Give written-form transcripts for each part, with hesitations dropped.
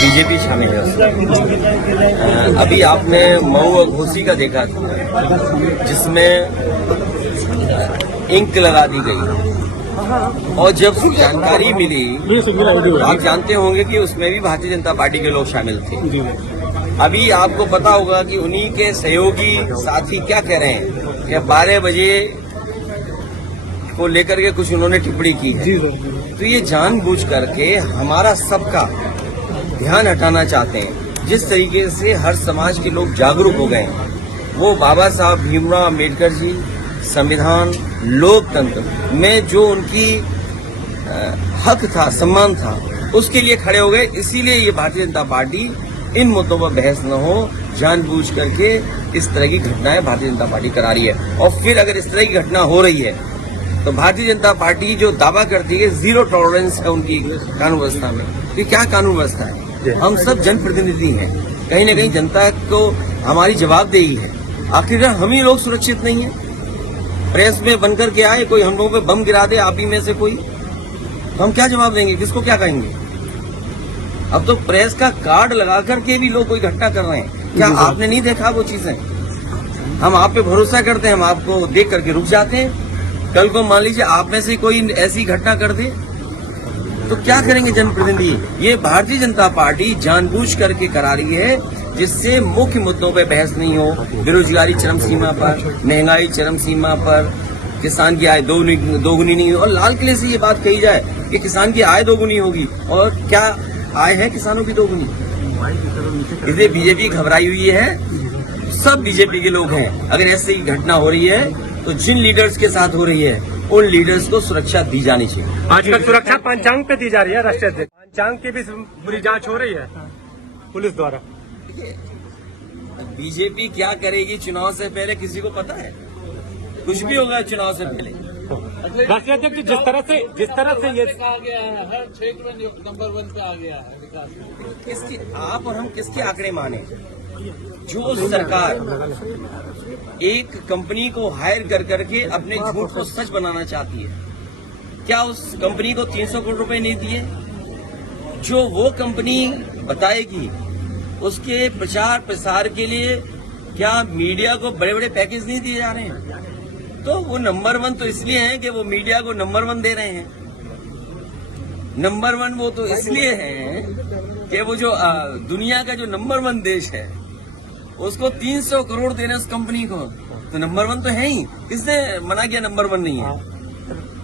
BJP शामिल है उसमें। अभी आपने मऊ और घोसी का देखा था जिसमें इंक लगा दी गई, और जब जानकारी मिली तो आप जानते होंगे कि उसमें भी भारतीय जनता पार्टी के लोग शामिल थे। अभी आपको पता होगा कि उन्हीं के सहयोगी साथी क्या कह रहे हैं कि 12 बजे को लेकर के कुछ उन्होंने टिप्पणी की है। तो ये जानबूझ करके हमारा सबका ध्यान हटाना चाहते हैं। जिस तरीके से हर समाज के लोग जागरूक हो गए, वो बाबा साहब भीमराव अम्बेडकर जी, संविधान, लोकतंत्र में जो उनकी हक था, सम्मान था, उसके लिए खड़े हो गए। इसीलिए ये भारतीय जनता पार्टी इन मुद्दों पर बहस न हो, जानबूझ करके इस तरह की घटनाएं भारतीय जनता पार्टी करा रही है। और फिर अगर इस तरह की घटना हो रही है तो भारतीय जनता पार्टी जो दावा करती है जीरो टॉलरेंस है उनकी कानून व्यवस्था में, कि क्या कानून व्यवस्था है? हम सब जनप्रतिनिधि हैं, कहीं न कहीं जनता को हमारी जवाबदेही है। आखिरकार हम ही लोग सुरक्षित नहीं है। प्रेस में बनकर के आए, कोई हम लोगों पे बम गिरा दे आप ही में से कोई, तो हम क्या जवाब देंगे? किसको क्या कहेंगे? अब तो प्रेस का कार्ड लगा करके भी लोग कोई घटना कर रहे हैं। क्या आपने नहीं देखा वो चीजें? हम आप पे भरोसा करते हैं, हम आपको देख करके रुक जाते हैं। कल को मान लीजिए आप में से कोई ऐसी घटना कर दे तो क्या करेंगे जनप्रतिनिधि? ये भारतीय जनता पार्टी जानबूझ करके करा रही है, जिससे मुख्य मुद्दों पे बहस नहीं हो। बेरोजगारी चरम सीमा पर, महंगाई चरम सीमा पर, किसान की आय दोगुनी नहीं हो। और लाल किले से ये बात कही जाए कि किसान की आय दोगुनी होगी, और क्या आय है किसानों की दोगुनी? इसलिए बीजेपी घबराई हुई है। सब बीजेपी के लोग हैं। अगर ऐसी घटना हो रही है तो जिन लीडर्स के साथ हो रही है उन लीडर्स को सुरक्षा दी जानी चाहिए। आजकल सुरक्षा पंचांग पे दी जा रही है। राष्ट्रीय अध्यक्ष पंचांग की भी बुरी जांच हो रही है पुलिस द्वारा। बीजेपी क्या करेगी चुनाव से पहले किसी को पता है? कुछ भी होगा चुनाव से पहले। राष्ट्रीय अध्यक्ष जिस तरह से ये आ गया है, हर क्षेत्र में नंबर 1 पे आ गया है विकास। किसकी आप और हम किसके आंकड़े माने? जो सरकार एक कंपनी को हायर कर करके अपने झूठ को सच बनाना चाहती है, क्या उस कंपनी को 300 करोड़ रुपए नहीं दिए? जो वो कंपनी बताएगी उसके प्रचार प्रसार के लिए क्या मीडिया को बड़े बड़े पैकेज नहीं दिए जा रहे हैं? तो वो नंबर 1 तो इसलिए है कि वो मीडिया को नंबर 1 दे रहे हैं। नंबर 1 वो तो इसलिए है कि वो जो दुनिया का जो नंबर 1 देश है उसको 300 करोड़ देना उस कंपनी को, तो नंबर 1 तो है ही। किसने मना किया नंबर 1 नहीं है?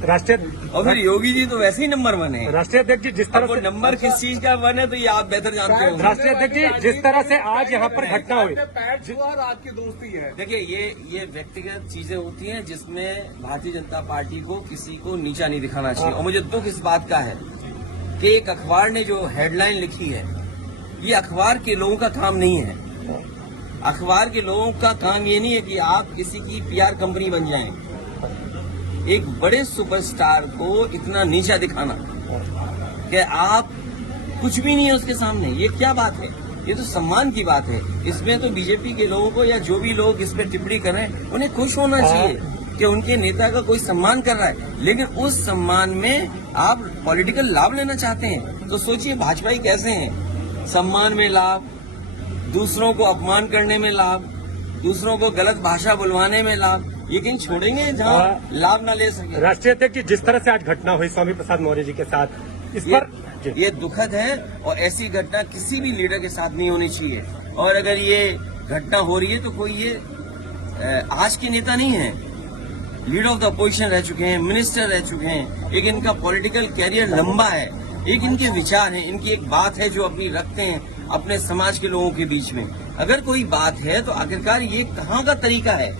राष्ट्रीय और फिर योगी जी तो वैसे ही नंबर 1 है। राष्ट्रीय अध्यक्ष जी जिस तरह से नंबर किस चीज का 1 है तो ये आप बेहतर जानते हो। राष्ट्रीय अध्यक्ष जी जिस तरह से आज यहाँ पर घटना हुई, रात की दोस्ती है। देखिए ये व्यक्तिगत चीजें होती हैं जिसमें भारतीय जनता पार्टी को किसी को नीचा नहीं दिखाना चाहिए। और मुझे दुख इस बात का है कि एक अखबार ने जो हेडलाइन लिखी है, ये अखबार के लोगों का काम नहीं है। अखबार के लोगों का काम ये नहीं है कि आप किसी की पीआर कंपनी बन जाएं। एक बड़े सुपरस्टार को इतना नीचा दिखाना कि आप कुछ भी नहीं है उसके सामने, ये क्या बात है? ये तो सम्मान की बात है। इसमें तो बीजेपी के लोगों को या जो भी लोग इस पर टिप्पणी कर रहे हैं उन्हें खुश होना चाहिए कि उनके नेता का कोई सम्मान कर रहा है। लेकिन उस सम्मान में आप पॉलिटिकल लाभ लेना चाहते हैं तो सोचिए भाजपाई कैसे हैं। सम्मान में लाभ, दूसरों को अपमान करने में लाभ, दूसरों को गलत भाषा बुलवाने में लाभ, ये कहीं छोड़ेंगे जहाँ लाभ ना ले सके? राष्ट्रीय अध्यक्ष जिस तरह से आज घटना हुई स्वामी प्रसाद मौर्य जी के साथ, इस पर ये दुखद है और ऐसी घटना किसी भी लीडर के साथ नहीं होनी चाहिए। और अगर ये घटना हो रही है तो कोई ये आज के नेता नहीं है, लीडर ऑफ द अपोजिशन रह चुके हैं, मिनिस्टर रह चुके हैं। एक इनका पॉलिटिकल कैरियर लंबा है, एक इनके विचार है, इनकी एक बात है जो अपनी रखते हैं अपने समाज के लोगों के बीच में। अगर कोई बात है तो आखिरकार ये कहाँ का तरीका है?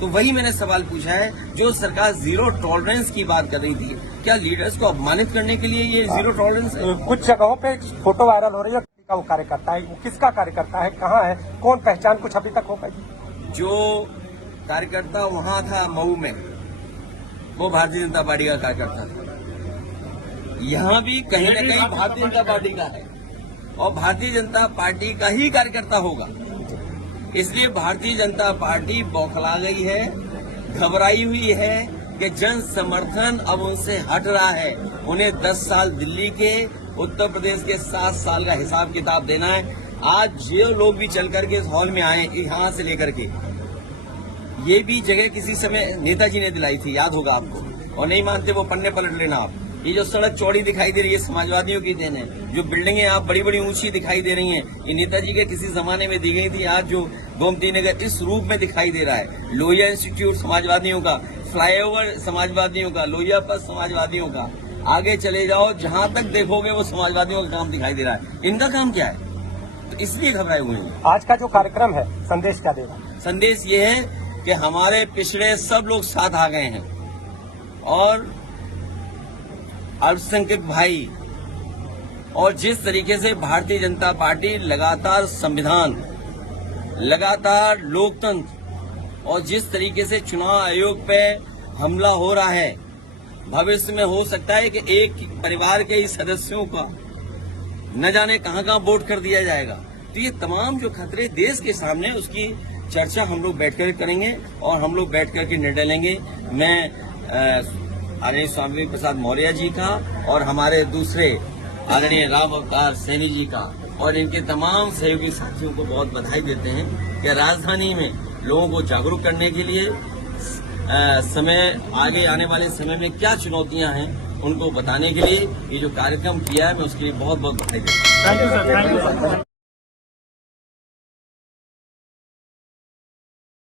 तो वही मैंने सवाल पूछा है। जो सरकार जीरो टॉलरेंस की बात कर रही थी, क्या लीडर्स को अपमानित करने के लिए ये जीरो टॉलरेंस है? कुछ जगहों पे फोटो वायरल हो रही है, वो कार्यकर्ता है, वो किसका कार्यकर्ता है, कहाँ है, कौन पहचान कुछ अभी तक हो पाई? जो कार्यकर्ता वहाँ था मऊ में, वो भारतीय जनता पार्टी का कार्यकर्ता था। यहाँ भी कहीं न कहीं भारतीय जनता पार्टी का है और भारतीय जनता पार्टी का ही कार्यकर्ता होगा। इसलिए भारतीय जनता पार्टी बौखला गई है, घबराई हुई है कि जन समर्थन अब उनसे हट रहा है। उन्हें 10 साल दिल्ली के उत्तर प्रदेश के 7 साल का हिसाब किताब देना है। आज ये लोग भी चल करके इस हॉल में आए, यहाँ से लेकर के, ये भी जगह किसी समय नेताजी ने दिलाई थी, याद होगा आपको, और नहीं मानते वो पन्ने पलट लेना आप। ये जो सड़क चौड़ी दिखाई दे रही है समाजवादियों की देन है। जो बिल्डिंगें आप बड़ी बड़ी ऊंची दिखाई दे रही हैं, ये नेताजी के किसी जमाने में दी गई थी। आज जो गोमती नगर इस रूप में दिखाई दे रहा है, लोहिया इंस्टीट्यूट समाजवादियों का, फ्लाईओवर समाजवादियों का, लोहिया पर समाजवादियों का, आगे चले जाओ जहां तक देखोगे वो समाजवादियों का काम दिखाई दे रहा है। इनका काम क्या है? तो इसलिए घबराए हुए हैं। आज का जो कार्यक्रम है संदेश क्या देगा? संदेश ये है कि हमारे पिछड़े सब लोग साथ आ गए हैं और अल्पसंख्यक भाई, और जिस तरीके से भारतीय जनता पार्टी लगातार संविधान, लगातार लोकतंत्र, और जिस तरीके से चुनाव आयोग पे हमला हो रहा है, भविष्य में हो सकता है कि एक परिवार के ही सदस्यों का न जाने कहां कहां वोट कर दिया जाएगा। तो ये तमाम जो खतरे देश के सामने, उसकी चर्चा हम लोग बैठकर करेंगे और हम लोग बैठकर के निर्णय लेंगे। मैं आदरणीय स्वामी प्रसाद मौर्य जी का और हमारे दूसरे आदरणीय राम अवतार सैनी जी का और इनके तमाम सहयोगी साथियों को बहुत बधाई देते हैं कि राजधानी में लोगों को जागरूक करने के लिए समय, आगे आने वाले समय में क्या चुनौतियां हैं उनको बताने के लिए ये जो कार्यक्रम किया है, मैं उसके लिए बहुत बहुत बधाई देता हूँ। Thank you sir.